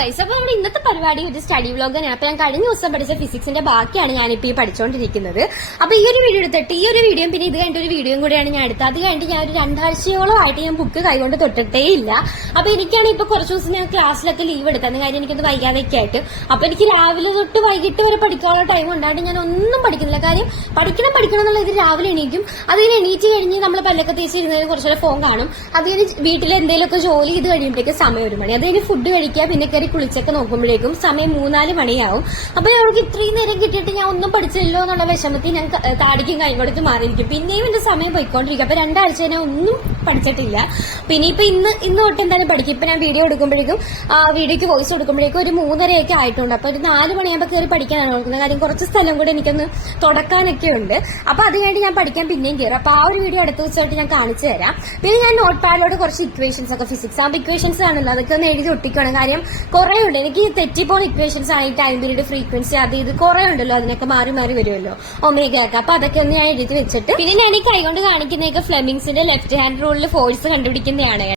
Guys, അപ്പൊ നമ്മുടെ ഇന്നത്തെ പരിപാടി ഒരു സ്റ്റഡി വ്ലോഗാണ്. അപ്പൊ ഞാൻ കഴിഞ്ഞ ദിവസം പഠിച്ച ഫിസിക്സിന്റെ ബാക്കിയാണ് ഞാനിപ്പോ ഈ പഠിച്ചുകൊണ്ടിരിക്കുന്നത്. അപ്പൊ ഈ ഒരു വീഡിയോ എടുത്തിട്ട് ഈ ഒരു വീഡിയോയും പിന്നെ ഇത് കഴിഞ്ഞിട്ട് ഒരു വീഡിയോയും കൂടെയാണ് ഞാൻ എടുത്തത്. അത് കഴിഞ്ഞിട്ട് ഞാൻ ഒരു 2 ആഴ്ചയോളമായിട്ട് ഞാൻ ബുക്ക് കൈകൊണ്ട് തൊട്ടിട്ടേ ഇല്ല. അപ്പൊ എനിക്കാണ് ഇപ്പൊ കുറച്ച് ദിവസം ഞാൻ ക്ലാസ്സിലൊക്കെ ലീവ് എടുക്കുന്നത്, കാര്യം എനിക്കൊന്ന് വൈകാതൊക്കെ ആയിട്ട്. അപ്പൊ എനിക്ക് രാവിലെ തൊട്ട് വൈകിട്ട് വരെ പഠിക്കാനുള്ള ടൈം ഉണ്ടായിട്ട് ഞാൻ ഒന്നും പഠിക്കുന്നില്ല. കാര്യം പഠിക്കണം എന്നുള്ള ഇത് രാവിലെ എണീക്കും. അതിന് എണീറ്റ് കഴിഞ്ഞ് നമ്മൾ പല്ലൊക്കെ തേച്ചിരുന്നതിന് കുറച്ചുകൂടെ ഫോൺ കാണും. അത് കഴിഞ്ഞ് വീട്ടിൽ എന്തെങ്കിലുമൊക്കെ ജോലി ഇത് കഴിയുമ്പോഴേക്കും സമയം 1 മണി. അത് കഴിഞ്ഞ് ഫുഡ് കഴിക്കുക, പിന്നെ കയറി കുളിച്ചൊക്കെ നോക്കുമ്പോഴേക്കും സമയം 3-4 മണിയാവും. അപ്പൊ ഞങ്ങൾക്ക് ഇത്രയും നേരം കിട്ടിയിട്ട് ഞാൻ ഒന്നും പഠിച്ചില്ലല്ലോ എന്നുള്ള വിഷമത്തിൽ ഞാൻ താടിക്കും കൈ കൊടുത്ത് മാറിയിരിക്കും. പിന്നെയും എന്റെ സമയം പോയിക്കൊണ്ടിരിക്കും. അപ്പൊ 2 ആഴ്ച ഞാൻ ഒന്നും പഠിച്ചിട്ടില്ല. പിന്നെ ഇപ്പൊ ഇന്ന് തൊട്ട് എന്തായാലും പഠിക്കും. ഇപ്പൊ ഞാൻ വീഡിയോ എടുക്കുമ്പോഴേക്കും വീഡിയോക്ക് വോയിസ് കൊടുക്കുമ്പോഴേക്കും ഒരു 3:30 ആയിട്ടുണ്ട്. അപ്പൊ ഒരു 4 മണിയാകുമ്പോൾ കയറി പഠിക്കാനാണ് നോക്കുന്നത്. കാര്യം കുറച്ച് സ്ഥലം കൂടെ എനിക്കൊന്ന് തുടക്കാനൊക്കെ ഉണ്ട്. അപ്പൊ അത് കഴിഞ്ഞ് ഞാൻ പഠിക്കാൻ പിന്നെയും കയറും. അപ്പൊ ആ ഒരു വീഡിയോ അടുത്ത ദിവസമായിട്ട് ഞാൻ കാണിച്ചു തരാം. പിന്നെ ഞാൻ നോട്ട് പാഡിലോട് കുറച്ച് ഇക്വേഷൻസ് ഒക്കെ ഫിസിക്സ് ഇക്വേഷൻസ് ആണല്ലോ, അതൊക്കെ ഒന്ന് എഴുതി ഒട്ടിക്കണം. കാര്യം കുറെ ഉണ്ട് എനിക്ക് തെറ്റിപ്പോണ ഇക്വേഷൻസ് ആയി, ടൈം പീരീഡ്, ഫ്രീക്വൻസി, അത് ഇത് കുറെ ഉണ്ടല്ലോ, അതിനൊക്കെ മാറി വരുമല്ലോ ഒമേഗ ഒക്കെ. അപ്പൊ അതൊക്കെ ഒന്ന് ഞാൻ എഴുതി വെച്ചിട്ട് പിന്നെ ഞാൻ ഈ കൈകൊണ്ട് കാണിക്കുന്നതൊക്കെ ഫ്ലെമിങ്സിന്റെ ലെഫ്റ്റ് ഹാൻഡ് റൂളിൽ ഫോഴ്സ് കണ്ടുപിടിക്കുന്നതാണ്.